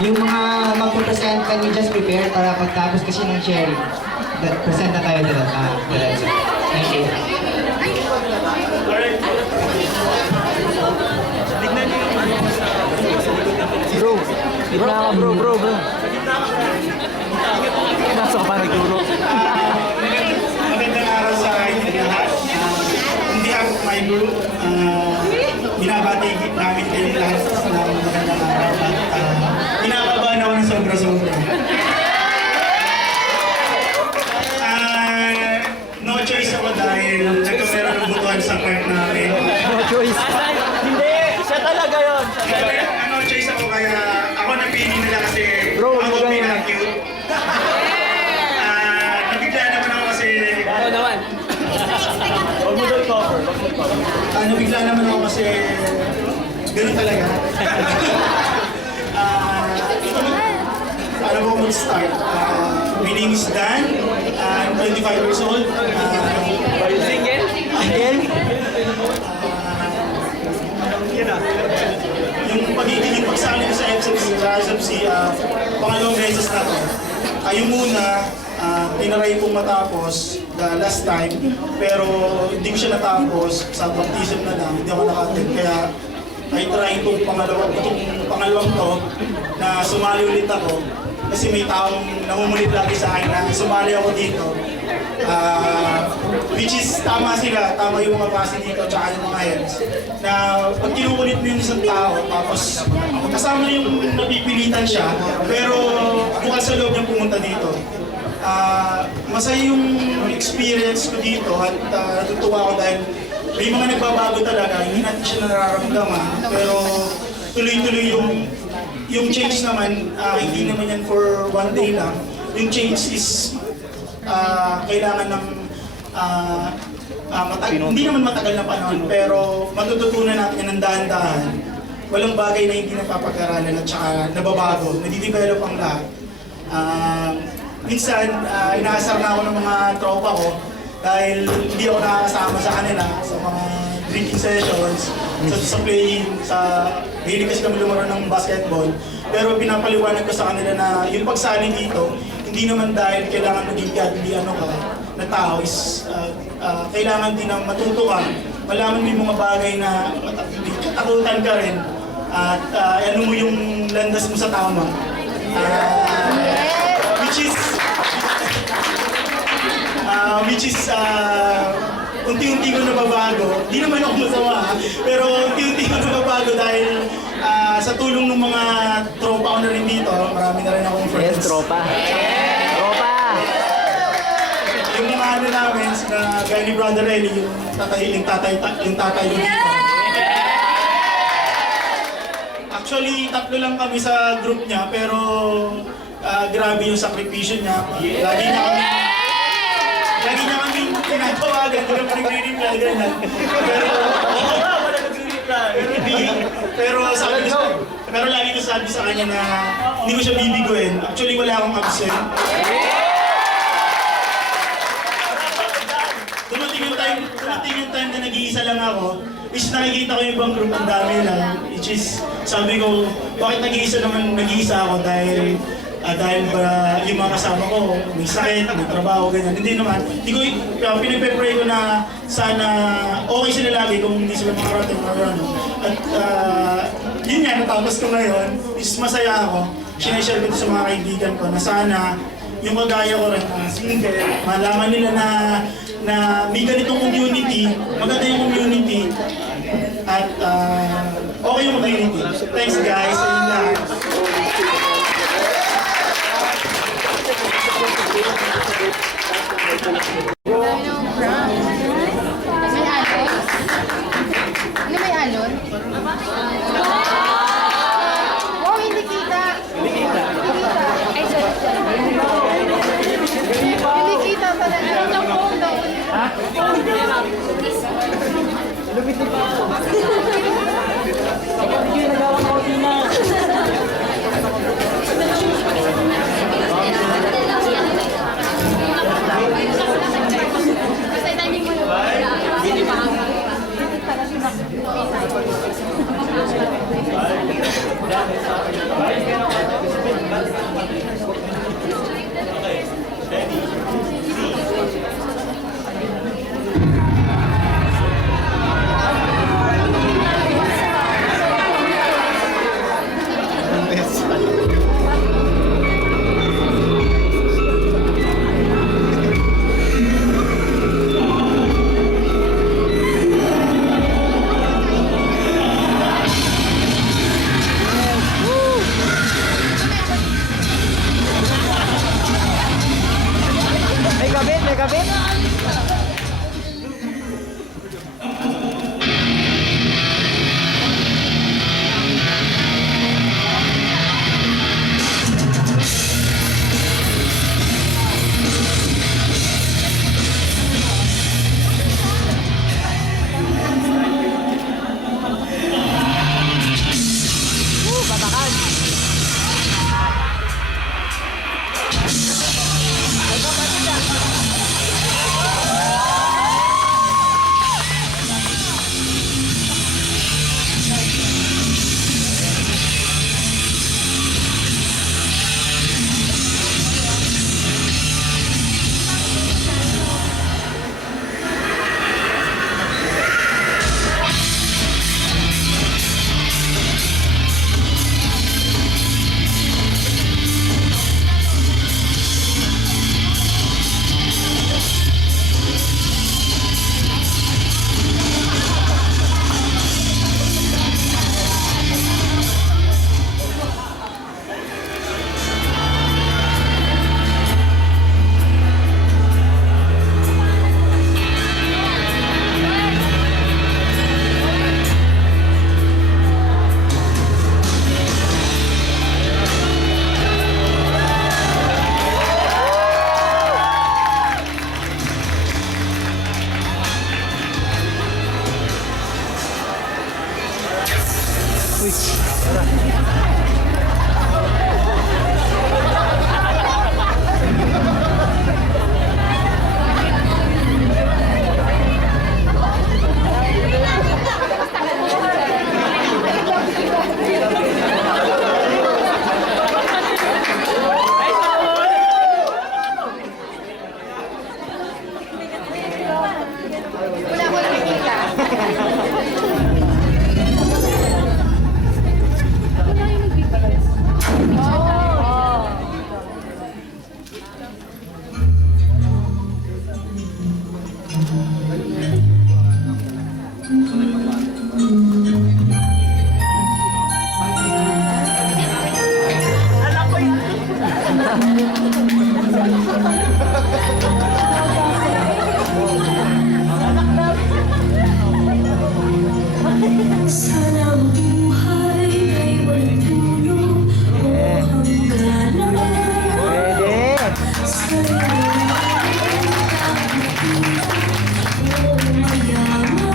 Yung mga magpo-present, can you just prepare para pagtapos kasi ng sharing? Present na tayo dito. Thank you. Bro, gitna ka bro. Nasa ka pa nagturo. Magandang araw sa inyo lahat. Hindi ako my group. Binabati namin kayo lahat sa magandang araw. Kinakabahan ako ng sobra-sobra. No choice ako dahil nagkameron ng butuan sa part namin. No choice. Hindi, siya talaga yun. No choice ako kaya ako napili nila kasi Bro, ako ganyan. pinag-cute. Nabigla naman ako kasi... Ano naman? Huwag mo doon cover. Nabigla naman ako kasi ganun talaga. Paano ko mag-start? My name is Dan. I'm 25 years old. Are you single? Single? Yung pagiging pagsali ko sa SFC, pangalawang beses na to. Ayun muna, tinaray kong matapos the last time, pero hindi ko siya natapos. Sa baptism na lang, hindi ako nakatin. Kaya I try itong pangalawang to na sumali ulit ako. Kasi may taong namumulit lagi sa akin na sumali ako dito. Which is tama sila, tama yung mga base dito tsaka yung mga heads. Na pag kinukulit mo yung isang tao, tapos kasama yung napipilitan siya, pero bukas sa loob niyang pumunta dito. Masaya yung experience ko dito at natutuwa ako dahil may mga nagbabago talaga, hindi natin siya nararamdaman, pero tuloy-tuloy yung change naman, hindi naman yan for one day lang. Yung change is kailangan ng hindi naman matagal na panahon, pero matututunan natin yan ng dahan-dahan. Walang bagay na hindi napapag-aralan at saka nababago, nadidevelop ang lahat. Minsan, inaasar na ako ng mga tropa ko dahil hindi ako nakakasama sa kanila sa mga drinking sessions, sa playing, hilig kasi kami lumaro ng basketball. Pero pinapaliwanag ko sa kanila na yung pagsali dito, hindi naman dahil kailangan maging godly na tao is kailangan din na matuto ka, malaman mo yung mga bagay na katakutan ka rin at ano mo yung landas mo sa tama. Which is unti-unti ko nababago. Di naman ako masama, pero unti-unti ko nababago dahil sa tulong ng mga tropa ko na rin dito, marami na rin akong friends. Yes, tropa. Tropa! Yung mga ano namin, na gaya ni Brother Eli, yung tatay yung dito. Actually, tatlo lang kami sa group niya, pero grabe yung sakripisyo niya. Lagi niya kami tinatawagan, hindi naman nagre-reply, ganyan. Pero lagi ko sabi sa kanya na hindi ko siya bibiguin. Actually, wala akong absent. Dumating yung time na nag-iisa lang ako, is nakikita ko yung ibang group, ang dami lang. Which is, sabi ko, bakit nag-iisa ako dahil ba yung mga kasama ko, may sakit, may trabaho, ganyan. Hindi naman. Pinagpe-pray ko na sana okay sila lagi kung hindi sila makarating or ano. At yun nga, natapos ko ngayon, is masaya ako. Sinashare ko sa mga kaibigan ko na sana yung kagaya ko rin, single, malaman nila na may ganitong community, maganda yung community, at okay yung community. Thanks guys, ayun lang. May alon? Wow, hindi kita. Ay, sorry. Hindi kita talaga. Ha? Lupit pa ako. Sige, nagawa ko na. Wala ko nakikita. Sana ang buhay ay walang dulo o hangganan. Sana o mayaman.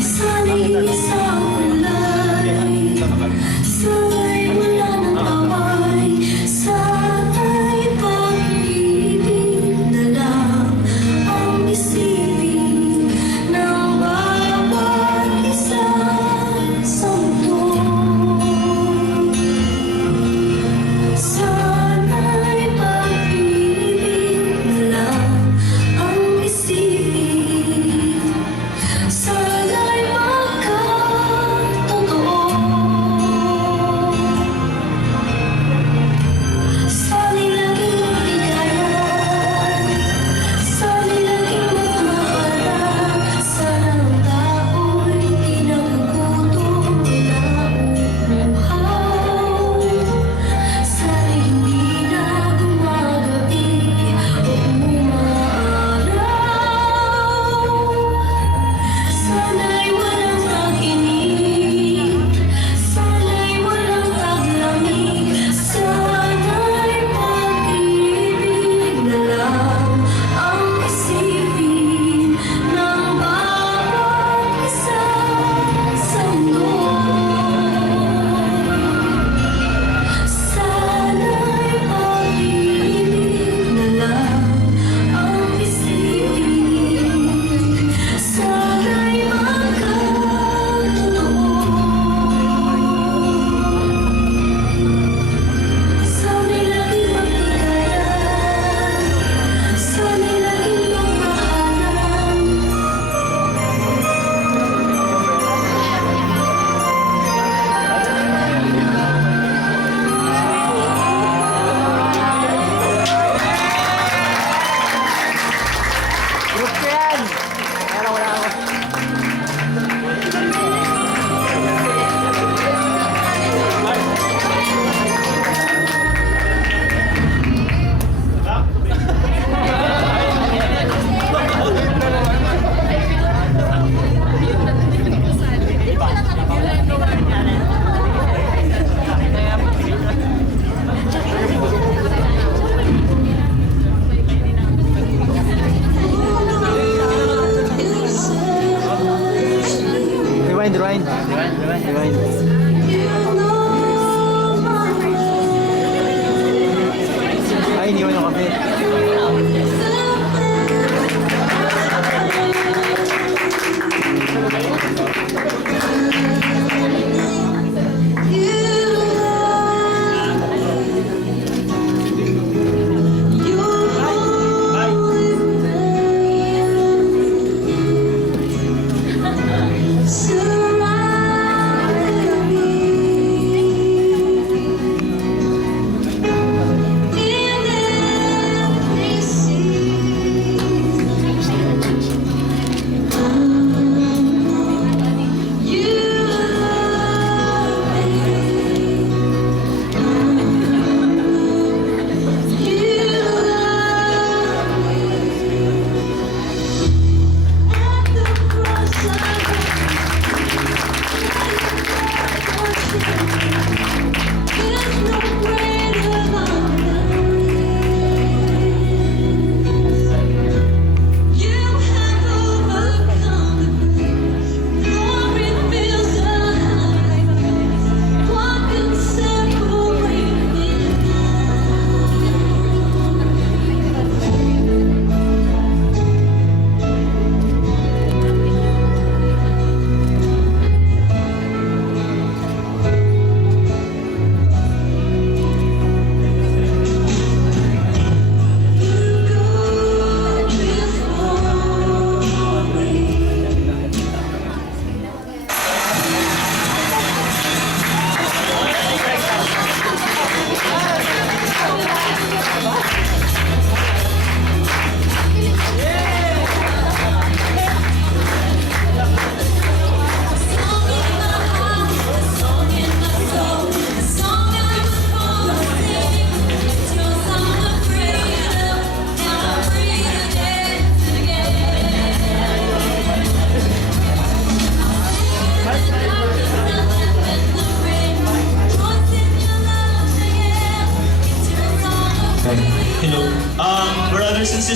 Sana'y isang kulay. Sana'y wala ng away. Sana'y pag-ibig na lang ang isipin ng bawat isang santo. Sana'y pag-ibig na lang ang isipin. Sana'y magkatotoo. Sana'y laging magbigayan. Sana'y laging magmamahalan. Sana ang tao'y di nagugutom na umuhaw. Sana'y hindi na gumagabi o umaaraw. Sana'y walang tag-init. Sana'y walang taglamig. Sana'y pag-ibig na lang ang isipin ng bawat isang santo. Sana'y pag-ibig na lang ang isipin. Sana'y magkatotoo. Sana'y laging magbigayan. Sana'y laging magmahalan. Rewind. Ay, iniwan yung kape.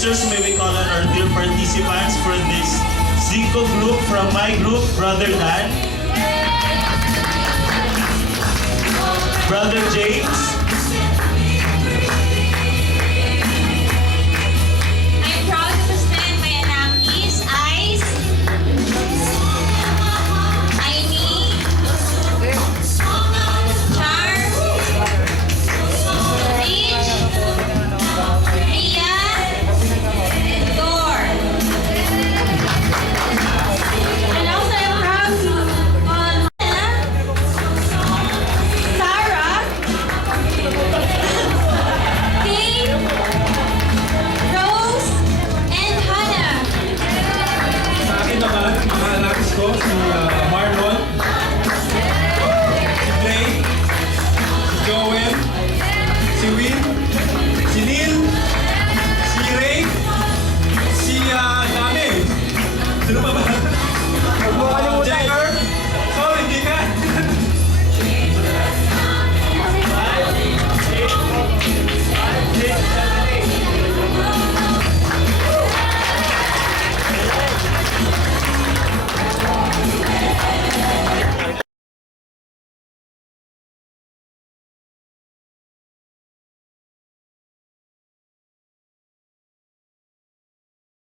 producers, may we call on our dear participants for this Zico group from my group, Brother Dan, Brother James, I'm proud to present my anakis, Ice, Aimee, Charm, Rich, Ria, Dor. And also I'm proud to call Sarah, Kate, Rose, and Hannah. Sa akin naman, mga anak ko, si Marlon, si Blake, si Joel, si Will, si Neil, si Ray, si Dami. Sino pa ba?